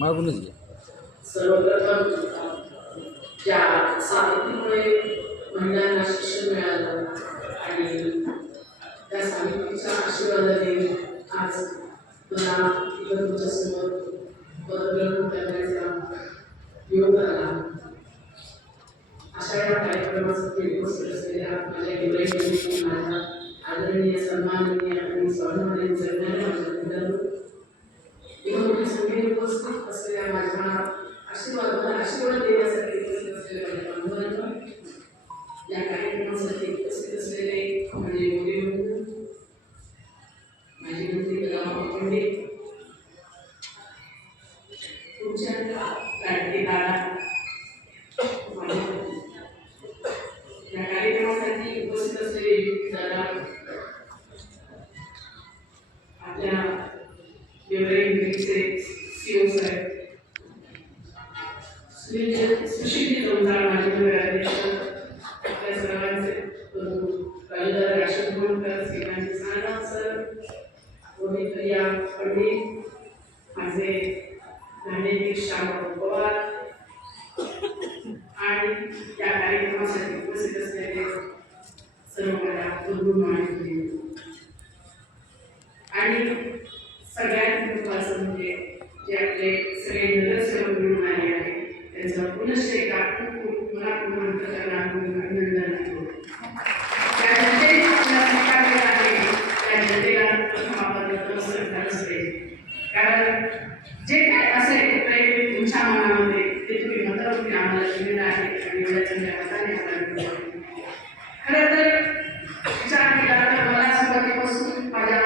मागूनच घे. सर्वप्रथम ज्या सावित्रीमुळे महिलांना शिक्षण मिळालं आणि त्या सावित्रीच्या आशीर्वादाने आज मला तुमच्यासमोर पदग्रहण करण्याचा योग आला. अशा या कार्यक्रमासाठी उपस्थित असलेल्या माझ्या गेवराई माझ्या आदरणीय सन्माननीय आणि स्वाभिमानी जगणाऱ्या माझ्या मुलांना इथं मोठी संख्येने उपस्थित असलेल्या माझ्या आशीर्वाद देण्यासाठी उपस्थित असलेल्या माझ्या बांधवांना, या कार्यक्रमासाठी उपस्थित असलेले माझे मोठे बंधू, माझे मंत्री कलाम पंडित, तुमच्या लाडके दादा, या कार्यक्रमासाठी उपस्थित असलेले दादा, आपल्या गेवराईचे सीओ साहेब, सुशील जोंजाळ माजी नगराध्यक्ष, आपल्या सर्वांचे राजूदादा राशन गोलकर, श्रीकांत सानप सर, रोहित भैया पंडित, माझे न्यायाधीश श्यामराव पवार आणि या कार्यक्रमासाठी उपस्थित असलेले सर्व माझ्या बंधू आणि सगळ्यात महत्त्वाचं म्हणजे जे आपले सगळे नगरसेवक मिळून आले आहेत त्यांचं पुनश्च एकदा खूप मनापूर्वक अभिनंदन करतो. त्या जनतेने आपल्याला सरकार केलं आहे, त्या जनतेला प्रथम आपण नमस्कार असते. कारण जे काय असेल ते तुमच्या मनामध्ये ते तुम्ही मतरूपी आम्हाला दिलेलं आहे आणि एवढ्या चांगल्या मताने आपल्याला खरं तर विचार केला तर मला सुरुवातीपासून माझ्या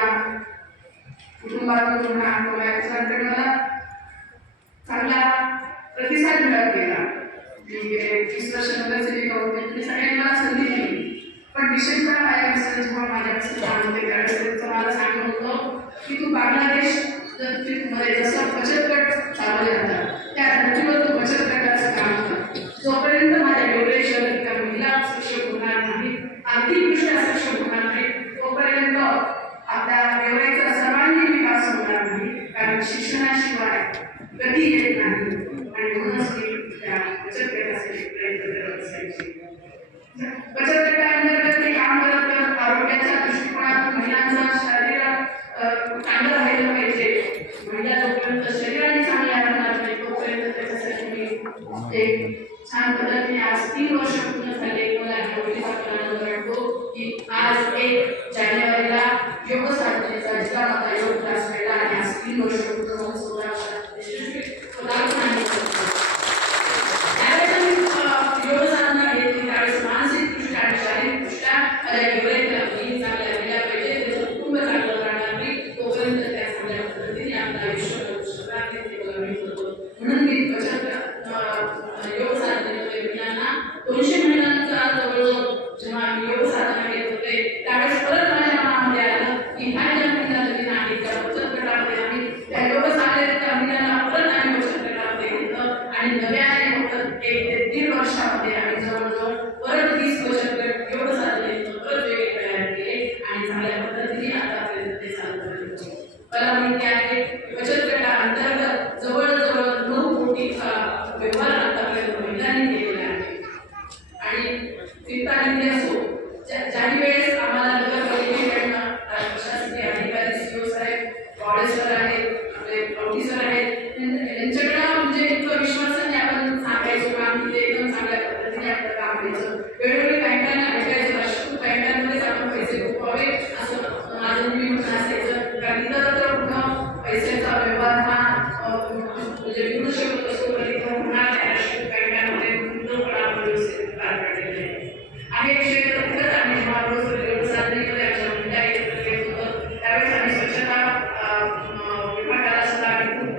कुटुंबातून मला चांगला प्रतिसाद मिळत गेला. मी गेले 30 वर्ष नगरसेविका होते, सगळ्यांनी मला संधी दिली. पण विशेषतः माझ्या मिस्टर जेव्हा माझ्यापासून लहान होते त्यावेळेस मला सांगत होतं की तू बांगलादेश मध्ये जसं बचत गट चालवले जातात त्या धर्तीवर तू बचत गटाचं काम कर. जोपर्यंत माझ्या गेवराई शहरात त्या महिला सक्षम होणार नाही, आर्थिकदृष्ट्या सक्षम होणार नाही, तोपर्यंत आपल्या गेवराईचा सर्वांगीण विकास होणार नाही. कारण शिक्षणाशिवाय गती येत नाही आणि म्हणूनच मी त्या बचत गटासाठी प्रयत्न करत असायचे. बचत गटाअंतर्गत ते काम करत करत आरोग्याच्या दृष्टिकोनातून महिलांचं शरीर चांगलं राहिलं पाहिजे. महिला जोपर्यंत शरीराने चांगल्या राहणार नाही तोपर्यंत त्याच्यासाठी मी एक छान पद्धतीने आज 3 वर्ष पूर्ण झाले. मला गेवराईचा आनंद वाटतो की आज 1 जानेवारीला योग साधनेचा जिल्हा माता योग क्लास पहिला आणि आज 3 वर्ष पूर्ण होऊन 16 योग साधना घेतली त्यावेळेस मानसिकदृष्ट्या आणि शारीरिकदृष्ट्या माझ्या गेवराईतल्या मुली चांगल्या राहिल्या पाहिजे, त्याचं कुटुंब चांगलं राहणार नाही तोपर्यंत त्या चांगल्या पद्धतीने आपलं आयुष्य जगू शकणार नाही ते मला माहीत होतं. म्हणून मी बचत योग साधनेमध्ये महिलांना 200 महिलांचा जवळजवळ जेव्हा योग साधना घेत होते त्यावेळेस परत माझ्या मनामध्ये आलं की ह्या ज्या महिला नवीन आहेत त्या बचत गटामध्ये आम्ही त्या योग साधनेच्या महिलांना परत आम्ही बचत गटामध्ये घेतलं आणि नव्याने फक्त 1 ते 1.5 वर्षामध्ये आम्ही जवळजवळ परत 20 बचत गट योग साधनेतून परत वेगळे तयार केले आणि चांगल्या पद्धतीने आतापर्यंत ते चालत आहे. मला माहिती आहे बचत गटाअंतर्गत जवळजवळ 9 कोटीचा व्यवहार आतापर्यंत महिलांनी केलेला आहे. आणि फिरतानी असो ज्याही वेळेस आम्हाला नगरपालिकेकडनं प्रशासकीय अधिकारी सीओ साहेब कॉलेजवर आहेत, आपले ऑफिसर आहेत, यांच्याकडं म्हणजे इतकं विश्वासाने आपण सांगायचो काम की ते एकदम चांगल्या पद्धतीने आपलं काम करायचं. वेळोवेळी बँकांना भेटायचं, राष्ट्रीय बँकांमध्येच आपण पैसे गुंतवावे असं माझं मी म्हणणं असायचं. कारण इतर कुठं पैशाचा व्यवहार हा म्हणजे विकू शकत असतो तर इथं होणार नाही. राष्ट्रीय बँकांमध्ये गुंतवणूक व्यवस्थित पार पाडलेले आहे. क्षेत्र तिथंच आम्ही जेव्हा रोज योग साधनेमध्ये आमच्या महिला एकत्र येत होतं त्यावेळेस आम्ही स्वच्छता विभागाला सुद्धा आम्ही खूप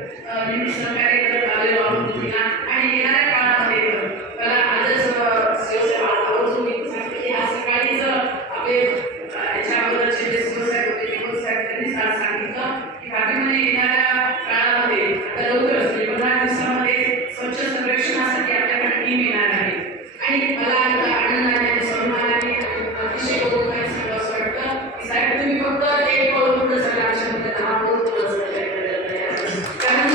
नेहमी सहकार्य करत आलेलो आहोत आणि येणाऱ्या काळामध्ये मला आजच शिवसेना आवर्जून मी सांगते की आज सकाळीच आपले याच्या अगोदरचे जे शिवसाहेब होते निकोल साहेब त्यांनी सांगितलं की बाकीमध्ये येणाऱ्या काळामध्ये आता लवकरच म्हणजे 15 दिवसामध्ये स्वच्छ सर्वेक्षणासाठी आपल्याकडे टीम येणार आहे. आणि मला आनंदाने आणि सन्मानाने अतिशय गौरवाने सांगावं असं वाटतं की साहेब तुम्ही फक्त 1 पाऊल पुढे चला, आमच्यामध्ये 10 पाऊल पुढे चला. कारण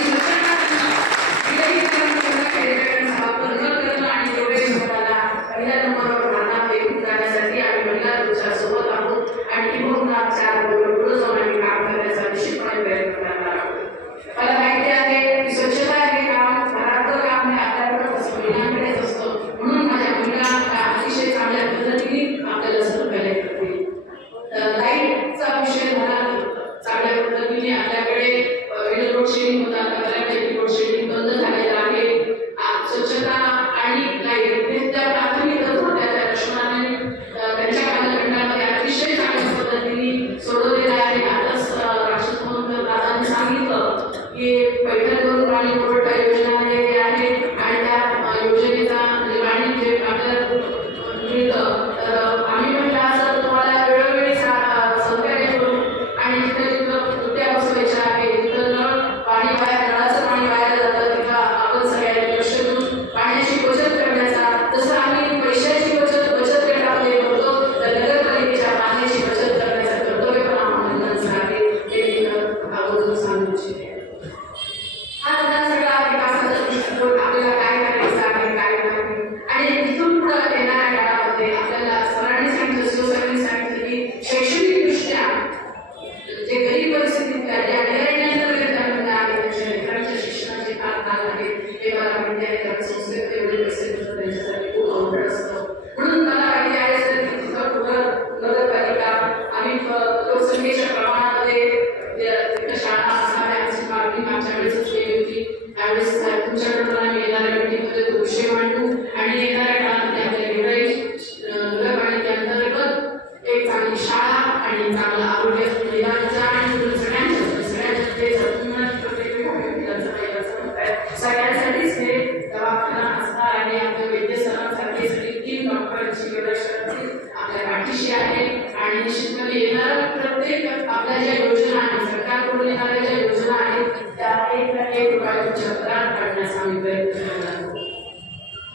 पद्धतीने आपल्याकडे लोड शेडिंग होता, आता बऱ्यापैकी लोड शेडिंग बंद झालेलं आहे. स्वच्छता आणि लाईट हे त्या प्राथमिक होत्या त्या लक्ष्मणाने त्यांच्या कालखंडामध्ये अतिशय चांगल्या पद्धतीने सोडवलेलं आहे. आताच राष्ट्रपती म्हणून दादांनी सांगितलं की पैठणवरून पाणी पुरवठा योजना आलेली आहे आणि त्या योजनेचा म्हणजे पाणी जे आपल्याला मिळतं तर आम्ही म्हटलं असं तुम्हाला वेळोवेळी सहकार्य करू आणि जिथं जिथं तुट्या बसवायच्या आहे तिथं पाणी बाहेर नळाचं पाणी बाहेर जातं तिथं आपण सगळ्यांनी लक्ष देऊन पाण्याची बचत करण्याचा जसं आम्ही पैशाची बचत गटामध्ये करतो तर नगरपालिकेच्या पाण्याची बचत करण्याचं कर्तव्य पण आम्हाला आहे हे आवर्जून सांगू इच्छिते. हा सगळा विकासाचा दृष्टिकोन आपल्याला काय करायचं आहे काय नाही आणि इथून पुढे येणाऱ्या काळामध्ये आपल्याला सरांनी सांगितलं शिवसरांनी सांगितलं की शैक्षणिकदृष्ट्या जे गरीब परिस्थितीत ज्या निर्णयांतर्गत आहे त्यांच्या लेकरांच्या शिक्षणाचे फार हाल आहेत हे मला माहिती आहे. कारण संस्थेत एवढे पैसे त्यांच्यासाठी खूप अवघड असतं म्हणून मला माहिती आहे सर की तिथं पुढं नगरपालिका आम्ही लोकसंख्येच्या प्रमाणामध्ये शाळा असणाऱ्या आमची मागणी मागच्या वेळेसच केली होती. त्यावेळेस तुमच्याकडून आम्ही येणाऱ्या मीटिंगमध्ये तो विषय मांडू आणि येणाऱ्या काळामध्ये आपल्या नगरपालिकेअंतर्गत एक चांगली शाळा आणि चांगलं आरोग्य महिलांचा आणि सगळ्यांसाठीच हे दवाखाना असणार आणि आपल्या वैद्य सरांसारखे सगळी 3 डॉक्टरांची व्यवस्था आपल्या पाठीशी आहे आणि निश्चितपणे येणाऱ्या प्रत्येक आपल्या ज्या योजना आहेत सरकारकडून येणाऱ्या ज्या योजना आहेत त्या एक रुपया तुमच्या पत्रात काढण्याचा आम्ही प्रयत्न करणार.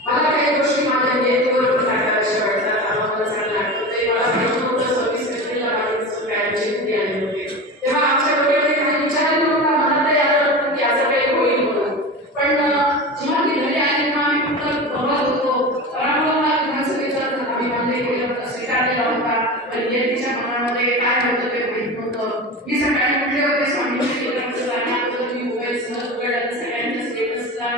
मला काही गोष्टी माझ्या नियतीवर टाकाव्याशा वाटतात. आम्हाला चांगलं आठवतंय मला माहिती नव्हतं 26 एप्रिलला माझे काय चिठ्ठी आली होते तेव्हा आमच्या डोक्यामध्ये काही विचारलं नव्हता मनातही आलं नव्हतं की असं काही होईल म्हणून. पण जेव्हा मी घरी आले तेव्हा आम्ही कुठं बघत होतो परामुळा विधानसभेचा आम्ही मान्य केलं होतं स्वीकारलेला होता पण नियतीच्या मनामध्ये काय होतं ते माहीत नव्हतं. मी सकाळी म्हटले होते स्वामींनी केलं होतं मी मोबाईल सहज उघडला सगळ्यांच्या स्टेटसला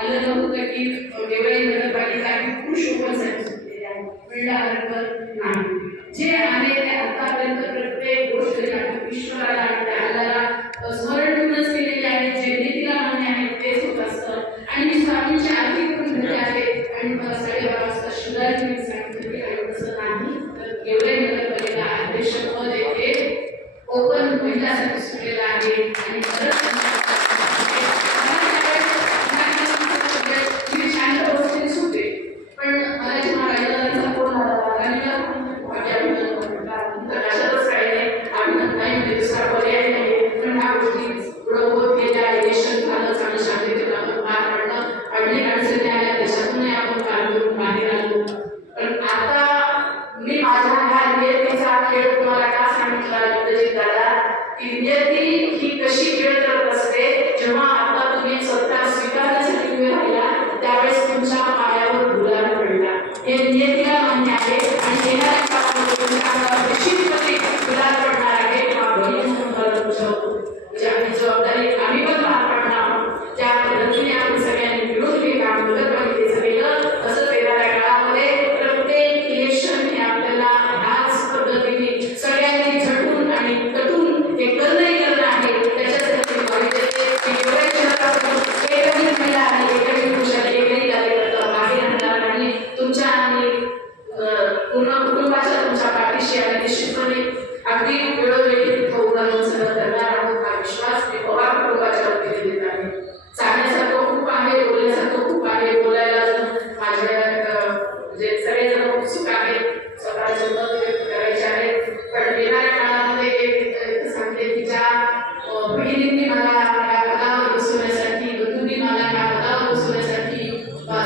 आलं नव्हतं की देवळी नगरपालिका ही खूप शोभन झाली आहे म्हणलं हरकत नाही. जे आहे ते आतापर्यंत प्रत्येक गोष्ट ईश्वराला आणि त्या अल्लाला स्मरण ठेवूनच केलेली आहे. जे नीतीला मान्य आहे तेच होत असतं आणि मी स्वामींची आरती करून घरी आहे आणि मला 12:30 वाजता शिवराजी सांगितलं की काही तसं नाही तर देवळी नगरपालिका अध्यक्ष पद येथे ओपन महिलासाठी सुटलेलं आहे आणि शांत बसलेली सुटे पण मला जेव्हा राजदारांचा फोन आला कशातच काही नाही आम्ही नाही म्हणजे दुसरा पर्याय नाही पण ह्या गोष्टी पुढं होत गेल्या इलेक्शन झालं चांगलं शांततेत आपण पार पडलं अनेक अडचणी आल्या त्याच्यातूनही आपण पार करून बाहेर आलो. पण आता मी माझ्या ह्या नियतीचा खेळ तुम्हाला का सांगितला युद्धजित दादा की नियती ही कशी खेळ करत असते जेव्हा आता तुम्ही सत्ता स्वीकारण्यासाठी उभे राहिला त्यावेळेस तुमच्या पायावर गुलाल पडला हे नियतीला मान्य आहे आणि येणाऱ्या काळामध्ये तुमच्या निश्चितपणे गुलाल पडणार आहे. तुमच्या जबाबदारी आम्ही पण पार पाडणार आहोत त्या पद्धतीने आपण सगळ्यांनी मिळून हे काम नगरपालिकेचं केलं. तसंच येणाऱ्या काळामध्ये प्रत्येक इलेक्शन हे आपल्याला ह्याच पद्धतीने सगळ्यांनी झटून आणि कटून हे करणंही करणं आहे. त्याच्यासाठी एकही महिला आणि एकही पुरुष एकही कार्यकर्ता बाहेर आणणार आणि तुमच्या आणि पूर्ण कुटुंबाच्या तुमच्या पाठीशी आणि निश्चितपणे अगदी वेळोवेळी तिथं उदाहरण सगळं करणार आहोत हा विश्वास मी पवार कुटुंबाच्या वतीने देत आहे. सांगण्यासारखं खूप आहे बोलण्यासारखं खूप आहे बोलायला माझ्या म्हणजे सगळेजण उत्सुक आहेत स्वतःचे मत व्यक्त करायचे आहेत पण येणाऱ्या काळामध्ये एक सांगते की ज्या बहिणींनी मला या पदावर बसवण्यासाठी बंधूंनी मला या पदावर बसवण्यासाठी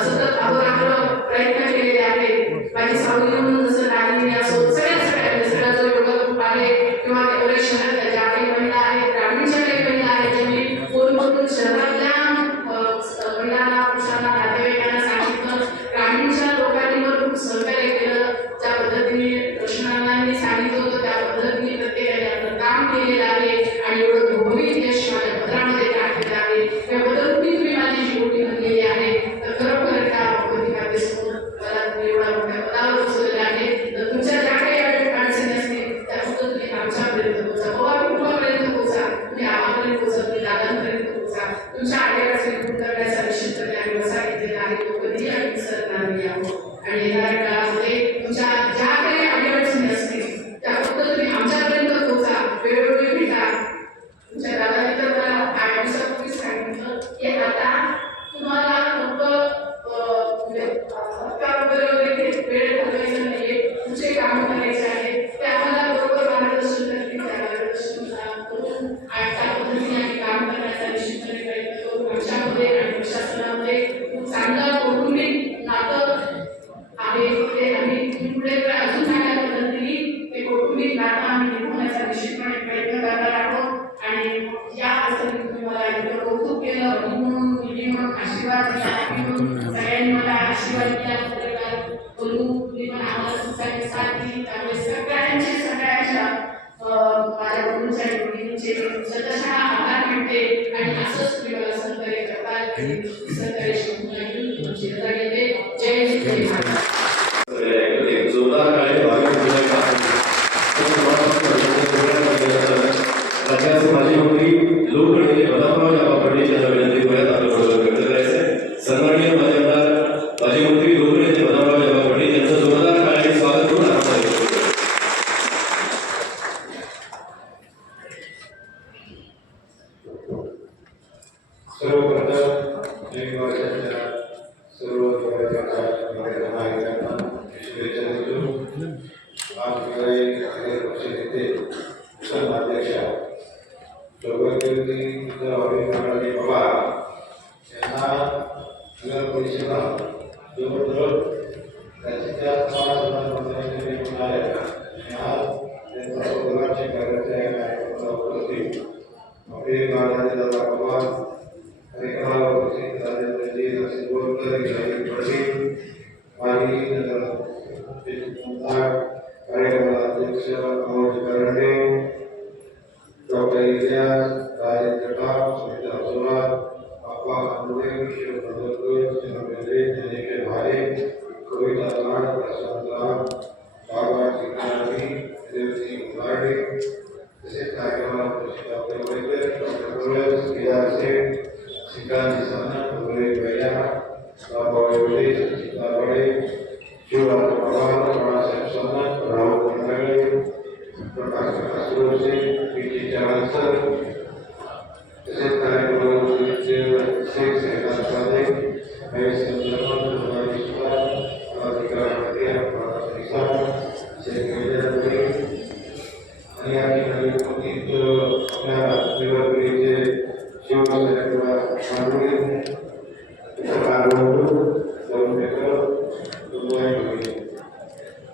सतत अहोरात्र प्रयत्न केलेले आहेत. माझी सावली म्हणून जसं नागिनी असो सगळ्या जो एवढा ग्रुप आहे किंवा एवढ्या शहरात ज्या काही महिला आहेत ग्रामीणच्या काही महिला आहेत ज्यांनी फोन करून शहरातल्या महिलांना पुरुषांना नातेवाईकांना सांगितलं ग्रामीणच्या लोकांनी खूप सहकार्य केलं ज्या पद्धतीने प्रश्नांनी सांगितलं होतं त्या पद्धतीने प्रत्येकाने आपलं काम केलेलं आहे आणि एवढं भौमिक यश माझ्या पत्रामध्ये टाकलेलं आहे. त्याबद्दल तुम्ही माझी जी मोठी बनलेली आहे तर खरोखर त्या भगवती मातेसमोर मला तुम्ही एवढा मोठ्या पदावर बसवलेलं आहे. तर तुमच्या ज्या काही अडचणी असतील त्या फक्त तुम्ही आमच्यापर्यंत पोहोचा पवार कुटुंबापर्यंत पोहोचा. तुमच्या आलेल्या पूर्ण करण्याचा निश्चितपणे आम्ही वसा घेतलेला आहे. तो कधीही आम्ही विसरणार नाही आहोत. आणि येणाऱ्या काळामध्ये तुमच्या ज्या काही अडचणी असतील त्या फक्त तुम्ही आमच्यापर्यंत पोहोचा, वेळोवेळी भेटा. तुमच्या दादाने तर मला 8 दिवसापूर्वी सांगितलं की आता तुम्हाला फक्त वेळ घालवायचा नाहीये, तुमचे काम करायचे आहे. ते आम्हाला बरोबर मार्गदर्शन करतील. त्या मार्गदर्शन करून आणि त्या पद्धतीने आम्ही काम करण्याचा निश्चितपणे प्रयत्न करू. आमच्यामध्ये आणि प्रशासनामध्ये खूप चांगलं कौटुंबिक नातं आहे. ते आम्ही पुढे अजून चांगल्या पद्धतीने ते कौटुंबिक नातं आम्ही निभवण्याचा निश्चितपणे प्रयत्न करणार आहोत. आणि या पद्धतीने तुम्ही मला इतकं कौतुक केलं म्हणून आशीर्वाद सगळ्यांनी मला आशीर्वाद दिला. बोलू तुम्ही पण आम्हाला तुमचा साथ दिली. त्यामुळे सगळ्यांच्या माझ्या बंधूंच्या मुलींचे स्वतःच्या आभार मानते. आणि असंच तुम्ही मला सहकार्य करताल आणि सहकार्य शोधून घेऊन तुमची रजा घेते. जय श्री महाराज. जोरदार राज्याचे माजी मंत्री लोकनेते बदामराव जाबा पटेल यांना विनंती करत आपलं मनोगत व्यक्त करायचं आहे. सन्माननीय माजी आमदार माजी मंत्री लोकनेते बदामराव जाबा पटेल यांचं जोरदार टाळ्यांनी स्वागत करून आपण सर्वप्रथम नवीन वर्षाच्या सर्व नागरिकांना शुभेच्छा देतो. आज पक्ष नेते अध्यक्षा प्रभारी पवार यांना नगर परिषदा जवळजवळ त्याच्या 5 वर्षांच्या आज त्यांचा स्वतःचे कार्याचे कार्यक्रमाला उपस्थित आपले दादा पवार कार्यक्रमाला उपस्थित राजेंद्रजी सिंगोलकर पटेल माजी कार्यक्रमाला अध्यक्ष मनोज करंडे डॉक्टर इलियास राजेंद्र ठाक सुमित्रा सुरात अप्पा अंदुरे किशोर नंदुरकर चंद्रवेंद्रे ज्ञानेश्वर भाले कविता लाड प्रशांत राम बाबा चिकनानी देवसिंग उलाडे तसेच कार्यक्रमाला उपस्थित आपले वैद्य डॉक्टर गोरस केदार सेठ श्रीकांत सानप गोरे भैया बाबा एवढे सीता बडे शिवराज पवार बाळासाहेब सानप राहुल मंडळे प्रकाश कासरोसे पीटी चव्हाणसर तसेच कार्यक्रमाला शेख सैदार सादे महेश चंद्रमन रुपाली सुतार राधिका पटेल शेख विजयपुरी आणि या ठिकाणी उपस्थित आपल्या निवडणुकीचे शिवसेनेला मांडवे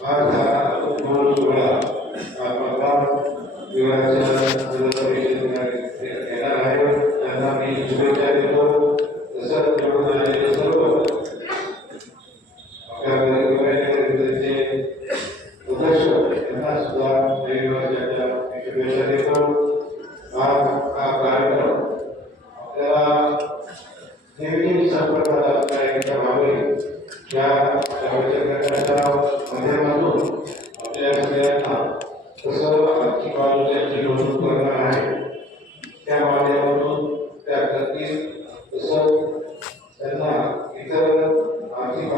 आज हा सोहळा येणार आहे. त्यांना मी शुभेच्छा देतो. तसंच निवडून आलेले सर्व त्यांना सुद्धा नवीन वर्षाच्या शुभेच्छा देतो. हा कार्यक्रम आपल्याला नेहमी संपर्कात असणाऱ्या भावे या प्रवचनाच्या माध्यमातून आपल्या सगळ्यांना कसं आर्थिक बाजूचे लोन करणार आहे त्या माध्यमातून त्या करतील. तसंच त्यांना इतर आर्थिक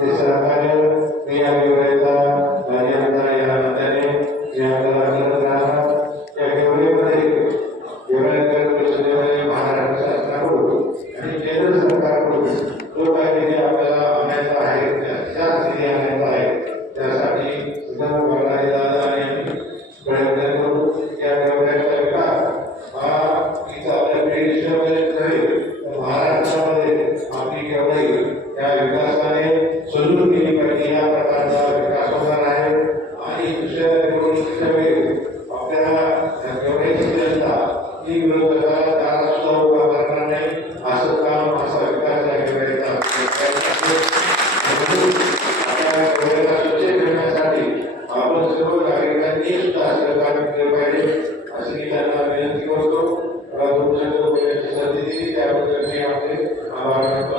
ते सहकार्य मी या विवरायचा माझ्या या नात्याने मी आपल्याला करत राहणार. या विवरेमध्ये महाराष्ट्र सरकारकडून आणि केंद्र सरकारकडून जो काही निधी आपल्याला आणायचा आहे त्याच निधी आणायचा आहे त्यासाठी प्रयत्न करू. या व्यवसायाचा विकास हा इथं आपल्या देशामध्ये महाराष्ट्रामध्ये आपली केवढी या विकासाने सुरू केली पाहिजे या प्रकारचा विकास होणार आहे. आणि दुसऱ्या निवडणुकीच्या वेळी आपल्याला केवढ्याची जनता ही विरोधकाला सुद्धा उभा करणार नाही असं काम असा विकास करायचा. स्वच्छ ठेवण्यासाठी आपण सर्व नागरिकांनी सुद्धा सहकार्य केले पाहिजे अशी मी त्यांना विनंती करतो. तुमच्या बोलण्याची संधी दिली त्याबद्दल मी आपले आभार मानतो.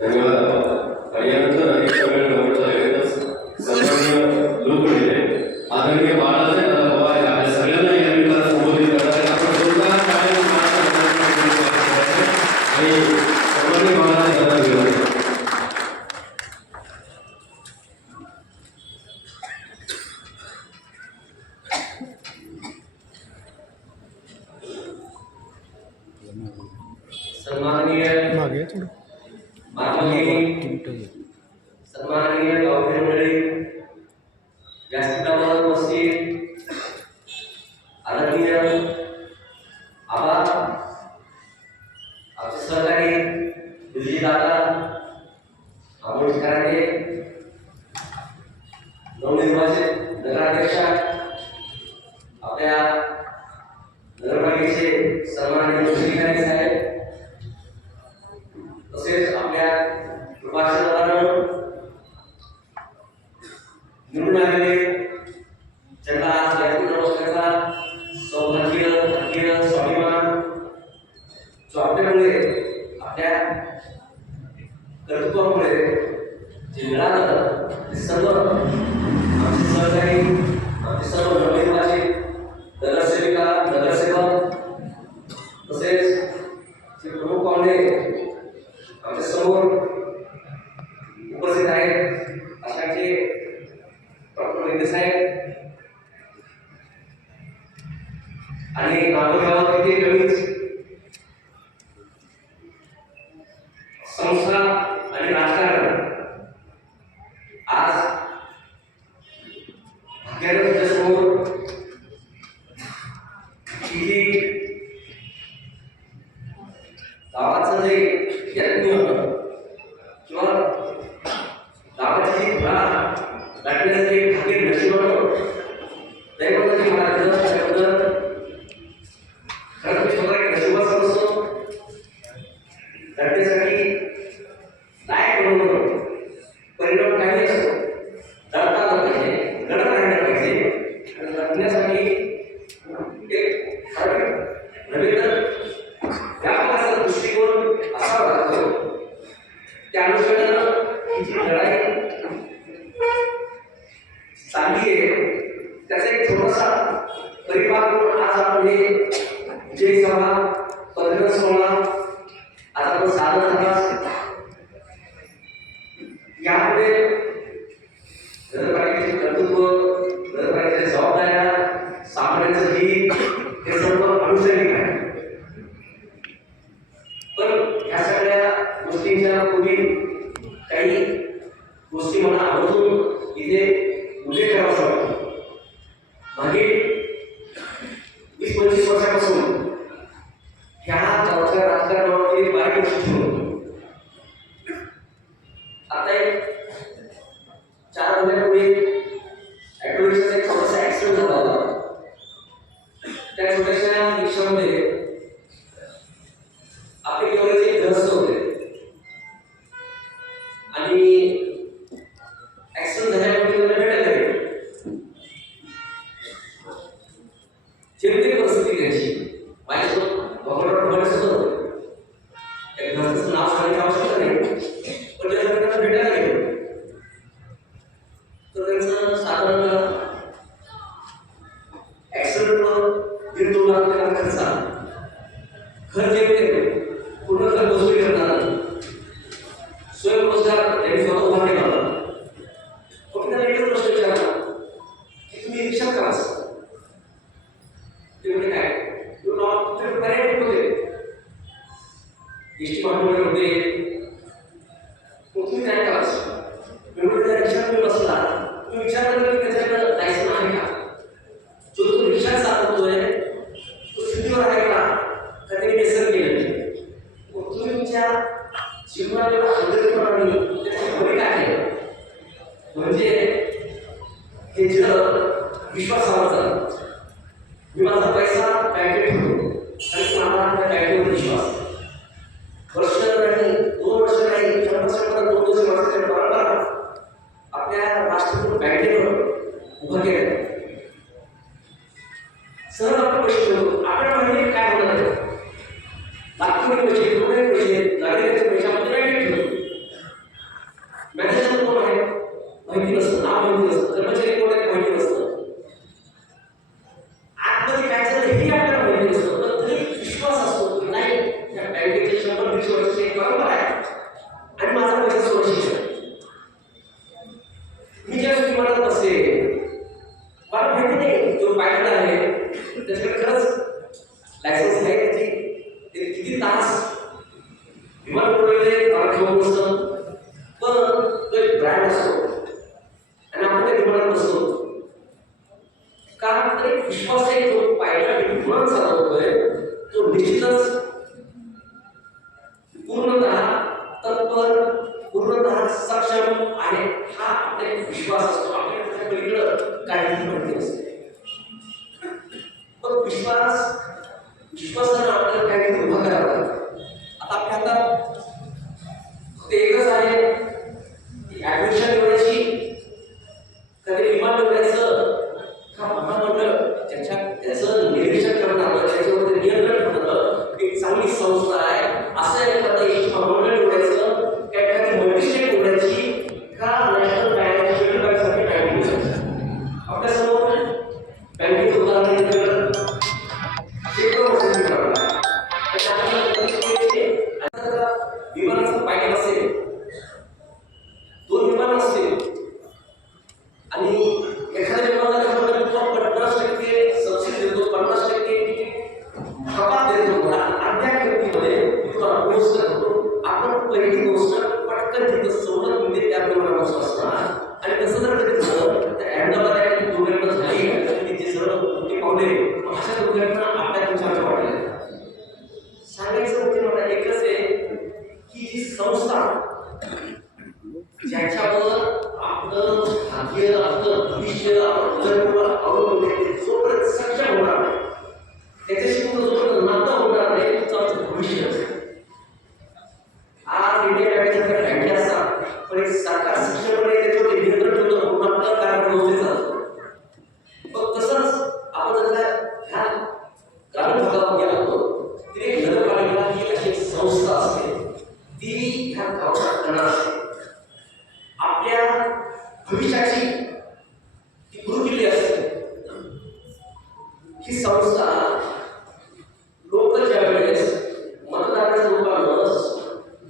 धन्यवाद. आणि यानंतर अनेक सगळ्या सन्माननीय लोक माननीय सन्माननीय गावकरी मंडळी, व्यासपीठावर उपस्थित आदरणीय आबा, आमचे सहकारी विजय दादा, अमोल कराडे, नवनिर्वाचित नगराध्यक्षा, आपल्या नगरपालिकेचे सन्माननीय अधिकारी साहेब, तसेच आपल्या कृपाचार्यानं निवडून आलेले ज्यांना आज व्यासपीठ नमस्काराचा सौभाग्य, भाग्य, स्वाभिमान जो आपल्यामुळे आपल्या कर्तृत्वामुळे जे मिळालं ते सर्व आमचे सहकारी, आमचे सर्व नवनिर्वाचित नगरसेविका, नगरसेवक, तसेच जे प्रमुख पाहुणे आमच्या समोर उपस्थित आहेत अशाचे डॉक्टर वैद्य साहेब आणि नागोगावात तिथे कमीच संस्था आणि राजकारण आज भाग्याच्या समोर किती गावाचं जे यज्ञ किंवा गावाची जी धुरा गाठण्याचं जे भाग्य नशिबानं दैवताची महाराज त्याबद्दल खरंच मी स्वतः नशिबात समजतो. घटनेसाठी लायक बनवणं परिणाम काही असतो, लढता आलं पाहिजे, लढत राहिलं पाहिजे आणि लढण्यासाठी एक ठराविक नवीन व्यापक असा दृष्टिकोन असावा लागतो. त्या अनुषंगानं ही जी लढाई चालली आहे त्याचा एक छोटासा परिपाक म्हणून आज आपण हे विजयी सभा, पदवी सोहळा आज आपण साधन आहात. यामध्ये नगरपालिकेचे कर्तृत्व, नगरपालिकेच्या जबाबदाऱ्या सांभाळण्याचं ही हे सर्व अनुषंगिक आहे. पण ह्या सगळ्या गोष्टींच्या पूर्वी काही गोष्टी मला आवर्जून इथे उल्लेख करावासा वाटतो. मागील 20-25 वर्षापासून ह्या गावच्या राजकारणावरती बारीक लक्ष ठेवून आता एक 4 महिन्यापूर्वी ॲटोरिक्षाचा एक छोटासा ॲक्सिडेंट झाला होता. त्या छोट्याशा रिक्षामध्ये आपले केवळचे एक ग्रस्त होते आणि ॲक्सिडेंट झाल्यामुळे मला भेटायला गेले. चिंतित परिस्थिती घ्यायची माझ्यासोबत भगवान बरेच होतं. त्या ग्रस्ताचं नाव सांगण्याची आवश्यकता नाही, पण जेव्हा त्यांना भेटायला गेलो तर त्यांचं साधारण ॲक्सिडेंटवर 1.5-2 लाख रुपये खर्च आला. खर्च येते पूर्ण खर्च वसुली करणार, स्वयंरोजगार त्यांनी स्वतः उभा केला होता. फक्त त्यांना एकच प्रश्न विचारला की तुम्ही रिक्षा करा असं. ते म्हणजे काय पर्याय होते, एसटी महामंडळ होते, मग तुम्ही काय करा असं. त्या रिक्षात तुम्ही बसला, तुम्ही विचार करता की त्याच्याकडे लायसन आहे का, जो तो रिक्षा चालवतोय तो शुद्धीवर आहे का त्याने व्यसन केलं. मग तुम्ही तुमच्या जीवनाला हलगर्जीपणाने त्याची भूमिका आहे म्हणजे हे जग विश्वासावर चालतं. मी माझा पैसा बँकेत ठेवतो आणि मला आपल्या बँकेवर विश्वास. वर्ष नाही, 2 वर्ष नाही, 4 वर्षापर्यंत 2-2 वर्षाच्या परंपरा आपल्या राष्ट्रीय बँकेवर उभं केलं. सहज आपण पैसे ठेवतो. आपल्या महिने काय होणार आहे, लाखोनी पैसे, करोडो पैसे, नागरिकांच्या पैशामध्ये बँकेत ठेवतो. मॅनेजर कोण आहे माहिती नसतं, नाव माहिती नसतं, कर्मचारी कोण आहे माहिती नसतं, आतमध्ये काय झालं हे आपल्याला माहिती नसतं. पण तरी विश्वास असतो की नाही या बँकेचे 100-150 वर्षाची एक परंपरा आहे आणि माझा पैसा सुरक्षित आहे. मी ज्या विमानात बसते मला माहिती नाही जो पायलट आहे त्याच्याकडे खरंच लायसन्स आहे, त्याची किती तास विमान उडवले आणि हा आपला एक विश्वास असतो. आपल्याला त्याच्या पलीकडं काहीही माहिती नसते. पण विश्वासानं आपल्याला काहीतरी उभं करावं लागतं. आता आपल्या हातात ते एकच आहे की ऍडमिशन निवडायची, कधी विमान निवडायचं का महामंडळ त्याचं निरीक्षण करणारं, त्याच्यावरती नियंत्रण करणारं एक चांगली संस्था आहे असं एखादं एक महामंडळ निवडायचं, काय एखादी मल्टीस्टेट निवडायची का नॅशनल बँक शेड्यूल बँकसाठी बँक निवडायची. आपल्यासमोर बँकेचं उदाहरण दिलं, शेकडो वर्षांनी करावं लागतं. विमानाचं पायलट असेल, 2 विमान असतील आणि एखाद्या विमानाला 50% सबसिडी देतो, 50% कपात देतो, अर्ध्या किमतीमध्ये तुम्हाला पोहोच करतो. आपण पहिली गोष्ट पटकन तिथं सवलत मिळते त्या विमानापासून असणार. आणि तसं जर कधी झालं तर अहमदाबाद एखादी दुर्घटना झाली आणि तिचे सर्व मोठी पावले, अशा दुर्घटना आपल्या तुमच्या वाटल्या. सांगायचं म्हणजे मला एकच आहे की ही संस्था ज्याच्यावर आपलं भाग्य, आपलं भविष्य, आपलं उदरनिर्वाह अवलंबून आहे, जोपर्यंत सक्षम होणार नाही, त्याच्याशी तुमचं जोपर्यंत नातं होणार नाही, तुमचं भविष्य असेल. आज इंडिया बँकेच्या बँके असतात, पण एक सरकार सक्षमपणे त्याच्यावर नियंत्रण ठेवतं म्हणून आपलं कार्य व्यवस्थित चालतं. पण तसंच आपण जर ह्या ग्रामीण भागावर गेलो तर एक नगरपालिका ही अशी एक संस्था असते, ती ह्या गावाचा कणा असते. आपल्या भविष्याची ती गुरुकिल्ली असते. ही संस्था लोक ज्यावेळेस मतदानाच्या रूपानं,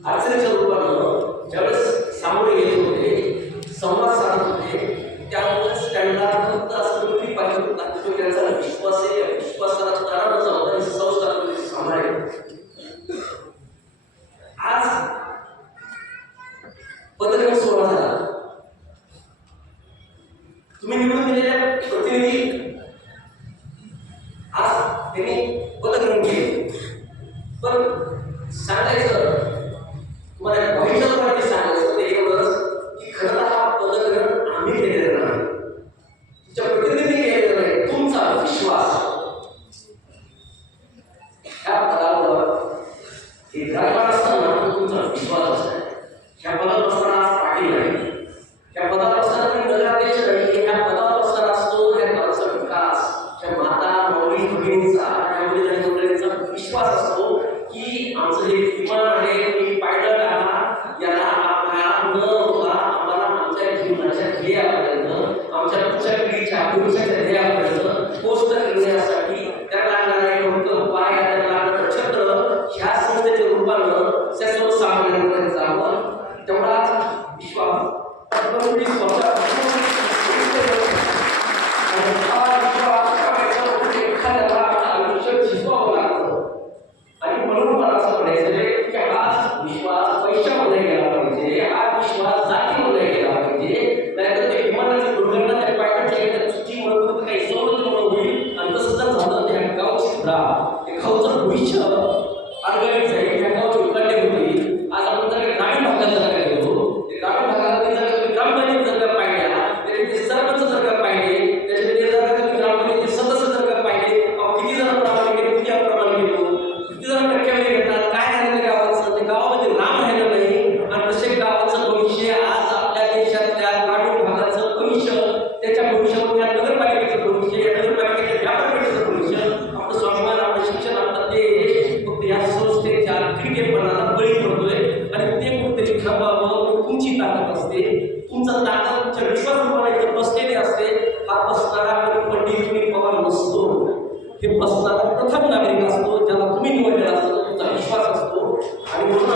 अडचणीच्या रूपानं ज्यावेळेस सामोरे येत होते, संवाद साधत होते, त्यावेळेस त्यांना फक्त असं कुठली पाहिजे होता की त्यांचा विश्वास आहे, विश्वासाला तरार जाऊन संस्था सांभाळेल. आज पत्रकार सोहळा झाला, तुम्ही निवडून दिलेल्या प्रतिनिधी आज त्यांनी पदग्रहण केले. पण सांगायचं तुम्हाला भविष्यामध्ये सांगायचं ते एवढंच की खरं तर हा पदग्रहण आम्ही केलेला नाही, तुमच्या प्रतिनिधी केलेला नाही. तुमचा विश्वास ह्या पदावर हे विराजमान असताना तुमचा विश्वास असतो. ह्या पदावर असताना आज पाटील नाही, ह्या पदावर असताना तुम्ही नगराध्यक्ष नाही, ह्या पदावर असताना असतो ह्या गावचा विकास, ह्या माता मौली भगिनींचा, ह्या मुलींचा विश्वास असतो की आमचं हे विमान आहे, मी पायलट आहात, याला अपघात न होता आम्हाला आमच्या जीवनाच्या ध्येयापर्यंत, आमच्या पुढच्या पिढीच्या भविष्याच्या ध्येयापर्यंत पोस्ट करण्यासाठी त्याला लागणारा एक डोकं, पाय, त्याला लागणारं छत्र ह्या संस्थेच्या रूपानं सर्वसामान्यांपर्यंत जावं. तेवढाच विश्वास आणि म्हणून मला असं म्हणायचं की हा विश्वास पैशामध्ये गेला पाहिजे, हा विश्वास जातीमध्ये गेला पाहिजे. नाहीतर ते विमानाची दुर्घटना त्या पायलटच्या एखाद्या चुकी म्हणून काही सवलतीमुळे होईल आणि तसं जर झालं त्या गावची सुद्धा ते गावचं भविष्य अडगळीत जाईल, त्या गावची उकाटे होतील. आज आपण जर ग्रामीण भागात जर गेलो, ते ग्रामीण भागामध्ये जर ग्रामपंचायत जर पाहिल्या, त्याचे सरपंच जर पाहिले, त्याचे जर ग्रामपंचायत सदस्य जर पाहिले, किती जण प्रमाणे गेले, किती अप्रमाणे गेलो, किती जण टक्क्यामध्ये घेतात, काय झालं त्या गावाचं, ते गावामध्ये नाम राहिलं नाही. आणि तसे गावाचं भविष्य आज आपल्या देशातल्या ग्रामीण भागाचं भविष्य, त्याच्या भविष्यामध्ये या नगरपालिकेचं भविष्य, या नगरपालिकेच्या व्यापारपेठेचं भविष्य, आपलं स्वाभिमान, आपलं शिक्षण, आपलं देश फक्त या संस्थेच्या क्रिकेटपणाला बळी पडतोय. आणि ते कुठेतरी थांबावं, तुमची ताकद असते, तुमचा ताकद तुमच्या विश्वासाप्रमाणे इथं बसलेले असते. हा बसणारा पंडित तुम्ही पवार नसतो, हे बसणारा प्रथम नागरिक असतो, ज्याला तुम्ही निवडलेला असतो, तुमचा विश्वास असतो. आणि म्हणून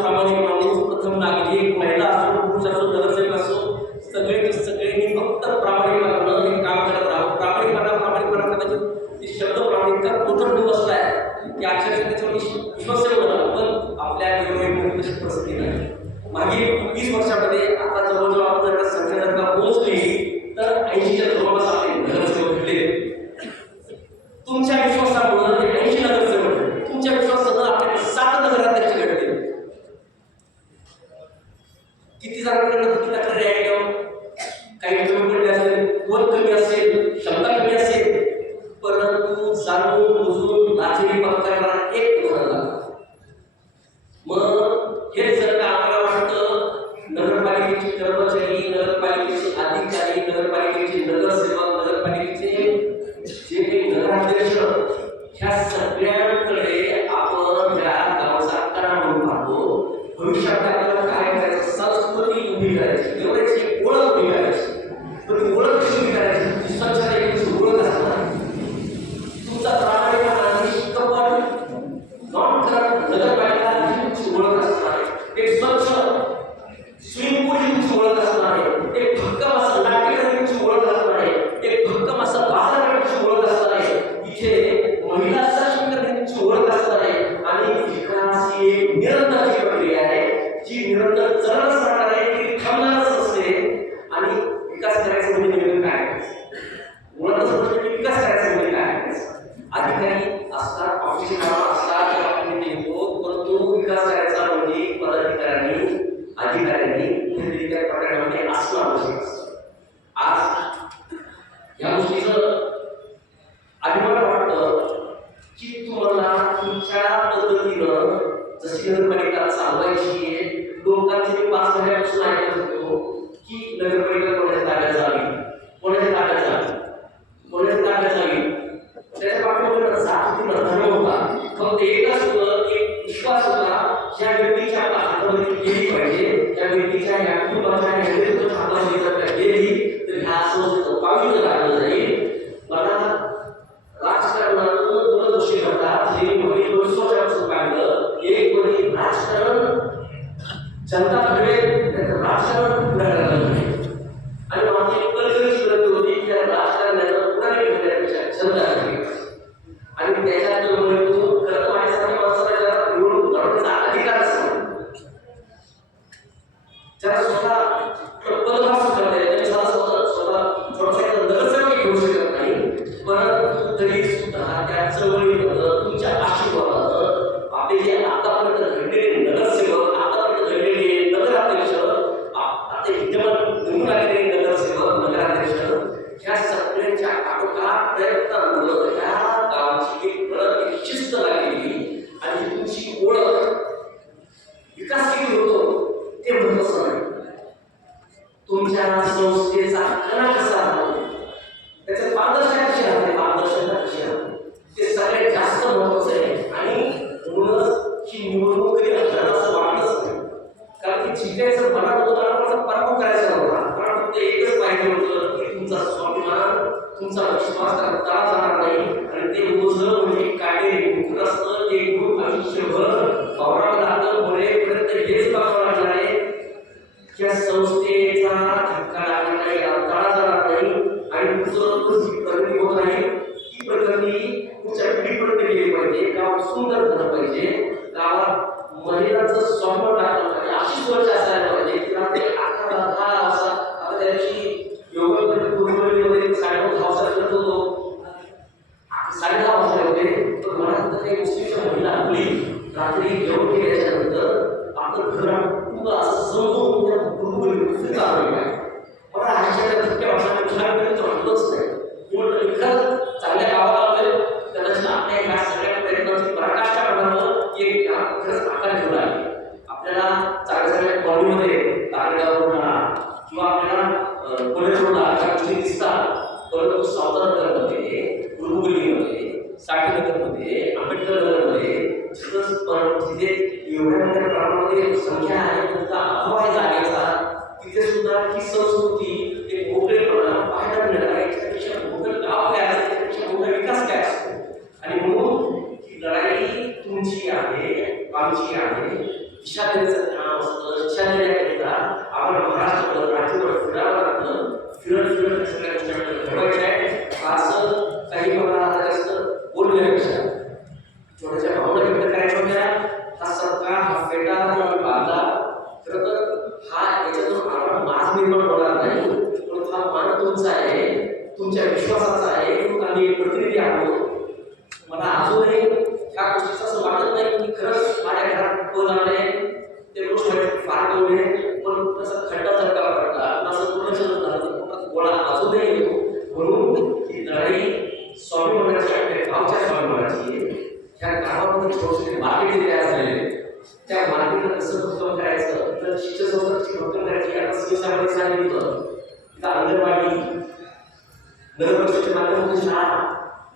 प्रामाणिक माणूस, प्रथम नागरिक, महिला असो, पुरुष असो, नगरसेवक असो, सगळ्यांनी फक्त प्रामाणिकपणानं हे काम करत राहावं. प्रामाणिकपणा कदाचित ते शब्द प्रामाणिकता कोथंड बसलाय की अक्षरशः त्याच्यावर विश्वास एवढा, पण आपल्या वेळोवेळी तशी परिस्थिती नाही. मागील 20 वर्षामध्ये आता जवळजवळ आपण जर का संख्या जर का पोहोचली तर 80च्या जवळपास आपले नगरसेवक भेटले. तुमच्या विश्वासामुळे 80 नगरसेवक, तुमच्या विश्वासानं आपल्याकडे भविष्यात आपल्याला काय करायचं, संस्कृती उभी करायची, एवढ्याची ओळख उभी करायची. पण ती ओळख कशी उभी करायची, ती स्वच्छता एक ओळख असणार. तुमचा प्रामाणिकपणा आणि कपट नॉन करत नगरपालिका ही तुमची ओळख असणार आहे. एक स्वच्छ स्विमिंग पूल ही तुमची ओळख असणार आहे. एक भक्कम असं नाट्यगृह ही तुमची ओळख असणार आहे. एक भक्कम असं बाजारपेठ तुमची ओळख असणार आहे. इथे महिला सक्षमीकरण ही तुमची ओळख असणार आहे. आणि विकास ही एक निरंतरची प्रक्रिया आहे, जी निरंतर चालत राहणार आहे, ती थांबणारच असते. आणि विकास करायचं म्हणजे नेमकं काय करायचं, मुळातच म्हणजे विकास करायचा म्हणजे काय करायचं. अधिकारी असतात, ऑफिसचे काम असतात, तेव्हा आपण ते येतो, परंतु विकास करायचा म्हणजे पदाधिकाऱ्यांनी अधिकाऱ्यांनी त्या प्रकरणामध्ये असणं आवश्यक असतं. आज या गोष्टीचं अभिमान वाटतं की तुम्हाला तुमच्या पद्धतीनं जशी नगरपालिका चालवायची आहे. लोकांचे 5 महिन्यापासून ऐकत होतो की नगरपालिका कोणाच्या ताब्यात जावी, कोणाच्या ताब्यात जावी, कोणाच्या ताब्यात जावी. त्याच्या पाठीमागे जात होती, धर्म होता, फक्त एकच होतं, एक विश्वास होता, ज्या व्यक्तीच्या हातामध्ये गेली पाहिजे, त्या व्यक्तीच्या या कुटुंबाच्या हातामध्ये जर गेली तर ह्या संस्थेचं पावित्र्य लागलं जाईल. मला राजकारणातून 2 गोष्टी घडतात, हे म्हणजे 200 वर्षापासून पाहिलं. एक म्हणजे राजकारण जनता घडेल, राजकारण पुढाऱ्याला घडेल. आणि माझी कल्पनेची गरज होती की या राजकारणाला पुढारी घडण्यापेक्षा जनता घडेल. आणि त्याच्यात तो खरं माझ्यासाठी माणसाला ज्याला निवडून लढवण्याचा अधिकार असतो, ज्याला स्वतः पदभास करता येते, त्याने स्वतः थोडासा नगरसेवक घेऊ शकत नाही, परंतु तरी सुद्धा त्या चळवळीबद्दल तुमच्या आशीर्वादानं आपले जे आतापर्यंत घडलेले नगरसेवक, आतापर्यंत घडलेले नगराध्यक्ष, आता विद्यमान निवडून आलेले नगरसेवक, नगराध्यक्ष, ह्या सगळ्यांच्या काटोकाट प्रयत्नांमुळे ह्या गावाची एक गळत, एक शिस्त लागलेली आणि तुमची ओळख विकास किती होतो ते महत्त्वाचं नाही. तुमच्या संस्थेचा कणा कसा राहतो, त्याचं पारदर्शकता कशी राहते, पारदर्शकता कशी राहते, ते सगळ्यात जास्त महत्त्वाचं आहे. आणि म्हणूनच ही निवडणूक कधी असं वाटतच नाही, कारण की जिंकायचं मनात होतं, मला पराभव करायचा नव्हता. मला फक्त एकच पाहिजे होतं की तुमचा स्वाभिमान, तुमचा विश्वास तळा जाणार नाही. आणि ते ओझं म्हणजे काटेरी कुठं असतं, ते खूप आयुष्यभर पवारावं लागतं, बोलेपर्यंत हेच बघावं लागणार आहे. या संस्थेचा धक्का लागणार नाही, तळा जाणार नाही. आणि दुसरं जी प्रगती होत नाही, ती प्रगती तुमच्या पिढीपर्यंत गेली पाहिजे. गाव सुंदर झालं पाहिजे, गावात महिलांचं स्वाभिमान टाकलं पाहिजे, अशी सोच असायला पाहिजे. किंवा ते 11-10 असा आता त्याची योगामध्ये पूर्वमध्ये 9:30 वाजता करत होतो, 10:30 वाजता होते. तर मला तर काही गोष्टीच्या महिला आपली रात्री जेवण केल्याच्यानंतर आपलं घर कुटुंब असं समजून त्या पूर्वपरी चालवलं आहे. मला आश्चर्य धक्क्या वाटला, विचारपर्यंत वाटलंच नाही. म्हणून खरंच चांगल्या गावाला आलोय, कदाचित आपल्या ह्या सगळ्या प्रयत्नांची पराकाष्ठा करणारं एक खरंच आकार ठेवला आहे. आपल्याला चांगल्या कॉलनीमध्ये तारगाव रोडला किंवा आपल्याला कॉलेज रोडला ज्या गोष्टी दिसतात, परंतु सावतारनगरमध्ये, गुरुगल्लीमध्ये, साठीनगरमध्ये, आंबेडकर नगरमध्ये तिथे एवढ्या मोठ्या प्रमाणामध्ये संख्या आहे, त्यांचा अभाव आहे जागेचा, तिथे सुद्धा ही संस्कृती एक मोकळेपणा पाहायला मिळत आहे. त्यापेक्षा मोठं गाव काय असतं, त्यापेक्षा मोठा विकास काय असतो. आणि म्हणून ही लढाई तुमची आहे, आमची आहे. दिशा देण्याचं काम असतं, दिशा देण्याकरिता आम्हाला महाराष्ट्रावर, राज्यावर फिरावं लागतं. फिरत सगळ्या गोष्टी घडवायच्या आहेत. असं काही मला जास्त बोलण्यापेक्षा छोट्याशा भावना व्यक्त करायच्या होत्या. हा सत्कार, हा फेटा आम्ही बांधला. खरं तर हा याच्यातून आम्हाला माज निर्माण होणार नाही, पण हा मान तुमचा आहे, तुमच्या विश्वासाचा आहे. म्हणून आम्ही एक प्रतिनिधी आहोत. मला अजूनही ह्या गोष्टीचं असं वाटत नाही की खरंच माझ्या घरात कोण आले, ते गोष्ट फार करून पण तसं खड्डासारखा वाटला, असं पूर्ण झालं, गोळा अजूनही येतो. म्हणून ही लढाई स्वाभिमानाची, आपल्या गावच्या स्वाभिमानाची आहे. ह्या गावामध्ये छोटे मार्केट तयार झालेले, त्या मार्केटला कसं भक्कम करायचं, तर शिक्षण संस्थेची भक्कम करायची. आता सीएसआरमध्ये सांगितलं तिथं अंगणवाडी, नगरपरिषदेच्या माध्यमातून शाळा,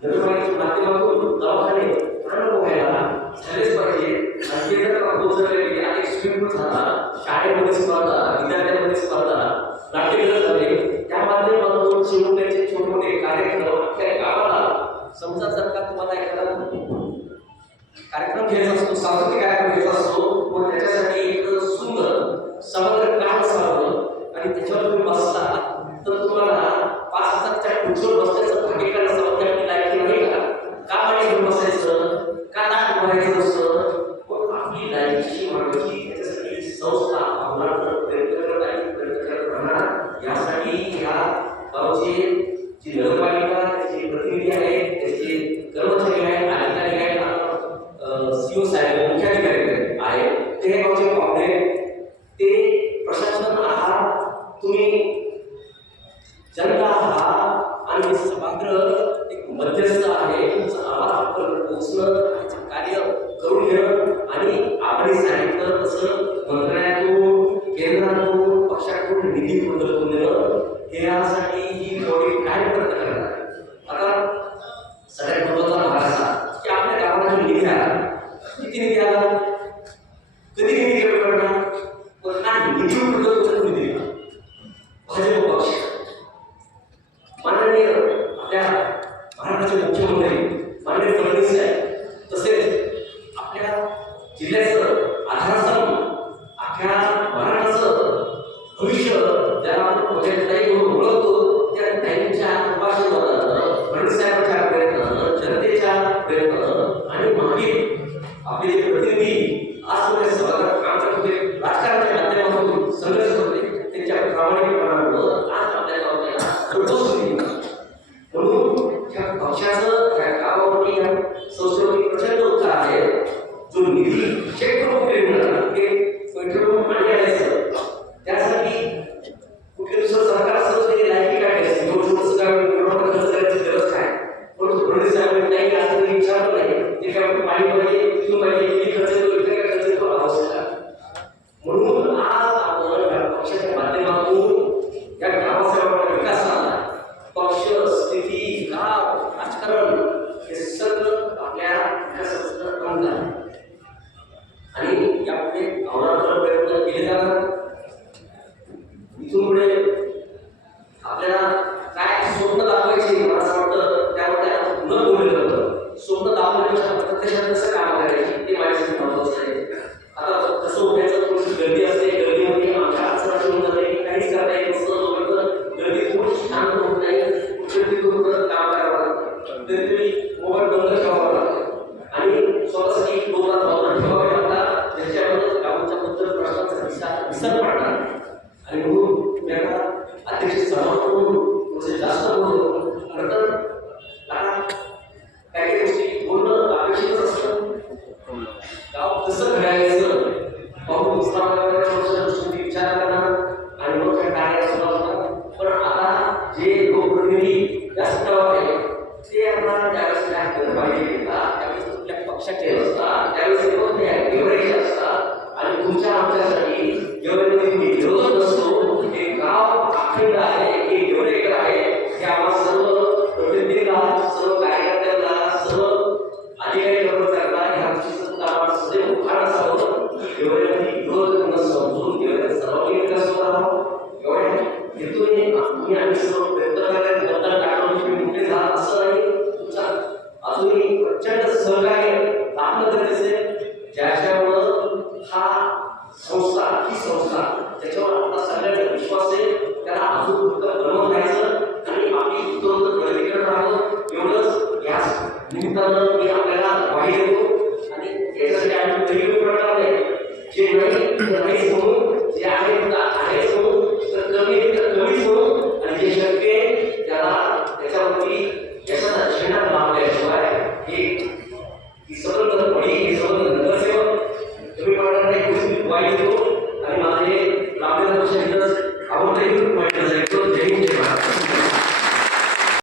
नगरपालिकेच्या माध्यमातून दवाखाने प्रारंभ व्हायला झालेच पाहिजे. आणि ते जर पोहोचवले गेले, अनेक स्विमिंग पूल झाला, शाळेमध्ये स्पर्धा, विद्यालयामध्ये स्पर्धा, नाट्यगृह झाले, त्या माध्यमातून चिमुकल्याचे छोटे मोठे कार्यक्रम अख्ख्या गावाला समजा जर का तुम्हाला एखादा कार्यक्रम घ्यायचा असतो, सांस्कृतिक कार्यक्रम घ्यायचा असतो, मग त्याच्यासाठी एक सुंदर समग्र काम असावं आणि त्याच्यावर तुम्ही बसला तर तुम्हाला 5,000च्या खुर्चीवर बसण्याचं भाग्य करायचं म्हणजे आपली लायकी नाही का मागे घेऊन बसायचं, का नाक भरायचं नसतं, पण आपली लायकीची मागणी त्याच्यासाठी संस्था भावनात्मक प्रयत्न करत आहे, प्रयत्न करत राहणार. यासाठी या गावचे जी नगरपालिका त्याचे प्रतिनिधी आहेत, त्याचे कर्मचारी आहेत, अधिकारी आहेत, सीओ साहेब, मुख्याधिकारी आहेत, ते गावचे पाहुणे, ते प्रशासन आहात, तुम्ही जनता आहात आणि सभागृह एक मध्यस्थ आहे. तुमचा आवाज आपण पोहोचणं कार्य करून घेणं आणि आपण सांगितलं तसं मंत्रालयातून, केंद्रातून, पक्षाकडून निधी मंजूर करून देणं, यासाठी ही थोडी काय प्रयत्न करणार. आता सगळ्यात महत्त्वाचा भाग असा की आपल्या गावाला जो निधी आला, किती निधी आला, कधी निधी कमी करणार, पण हा निधी उपलब्ध निधी दिला भाजप पक्ष. माननीय आपल्या महाराष्ट्राचे मुख्यमंत्री माननीय फडणवीस साहेब, तसेच आपल्या जिल्ह्याचं आधारस्तंभ, अख्ख्या महाराष्ट्राचं भविष्य ज्याला आपण प्रोजेक्टताई म्हणून ओळखतो, त्या त्यांच्या उपासनानं, फडणवीस साहेबांच्या प्रयत्नानं, जनतेच्या प्रयत्नानं आणि मागे आपले जे प्रतिनिधी आजपर्यंत सभागृहात काम करत होते, राजकारणाच्या माध्यमातून संघर्ष होते, त्यांच्या प्रामाणिकपणामुळे आज आपल्या गावाला म्हणून या पक्षाचं या गावावरती या संस्थेवरती प्रचंड उत्साह आहे. जो निधी शेकडो कोटी मिळणार ते पैठणून पाणी आणायचं, त्यासाठी कुठले दुसरं सरकार असं ते लायकी काढायचं, एवढं छोटंसं काय एवढं खर्च करायची गरज काय, परंतु फडणवीस साहेबांनी नाही असं विचारलं नाही, ते काय पाणी पाहिजे, तिथून पाहिजे, किती खर्च येतो, इथे काय खर्च येतो, आवश्यक आहे. म्हणून आज आपण या पक्षाच्या माध्यमातून या गावाचा विकास झाला. पक्ष, स्थिती, गाव, राजकारण हे सगळं आपल्या विकासाचं अंग आहे आणि यापुढे अहोरात्र प्रयत्न केले जाणार. इथून पुढे आपल्याला काय स्वप्न दाखवायचे मला असं वाटतं, त्यामध्ये आपण न बोललं जातं. स्वप्न दाखवण्याच्या प्रत्यक्षात कसं काम करायचे ते माझ्यासाठी महत्त्वाचं आहे. आता कसं उठायचं, थोडीशी गर्दी असते, गर्दीमध्ये आमच्या अडचण होऊन जाते, काहीच करता येत नसतं, गर्दी खूप शांत होत नाही, करून काम करावं लागतं, तरी मोबाईल बंद ठेवावा लागतो आणि स्वतःसाठी डोक्यात भावना ठेवावी लागतात, ज्याच्यामध्ये गावाच्याबद्दल प्रश्नांचा विसर पडणार. आणि म्हणून त्याला अतिशय समोर जास्त बोलतो, नंतर काही गोष्टी बोलणं अपेक्षित असतं. गाव कसं घडायचं पाहून गोष्टी विचार करणार आणि मग त्या कार्य सुरू असणार. पण आता जे लोकप्रतिनिधी जास्त आहे ते आपल्याला ज्यावेळेस काय केलं पाहिजे त्यावेळेस कुठल्या पक्षाचे असतात, त्यावेळेस एवढे असतात आणि तुमच्या आमच्यासाठी एवढे विरोध नसतो. हे गाव अखंड आहे, हे एवढे आहे, हे आम्हाला सर्व प्रतिनिधीला, सर्व कार्यकर्त्यांना, सर्व अधिकारी कर्मचाऱ्यांना ह्या गोष्टीचं आम्हाला सदैव उखाण असावं की एवढ्या विरोध समजून एवढ्या सर्वांनी विकास करावा. एवढ्या हेतूने आम्ही सर्व प्रयत्न करायला मतदान टाकून मोठे झाला असं नाही. तुमचा अजूनही प्रचंड सहकार्य लाभलं गरजेचं आहे, ज्याच्यामुळं ही संस्था ज्याच्यावर आपला सगळ्यांचा विश्वास आहे त्याला अजून बनवून राहायचं आणि आपली उत्तरोत्तर प्रगती करत राहावं. एवढंच या निमित्तानं मी आपल्याला ग्वाही देतो आणि याच्यासाठी आम्ही पहिली प्रकार नाही, जे नाहीच म्हणून, जे आहेच म्हणून, तर कमीच म्हणून आणि जे शक्य आहे त्याला त्याच्यावरती याचा झेंडा लावल्याशिवाय हे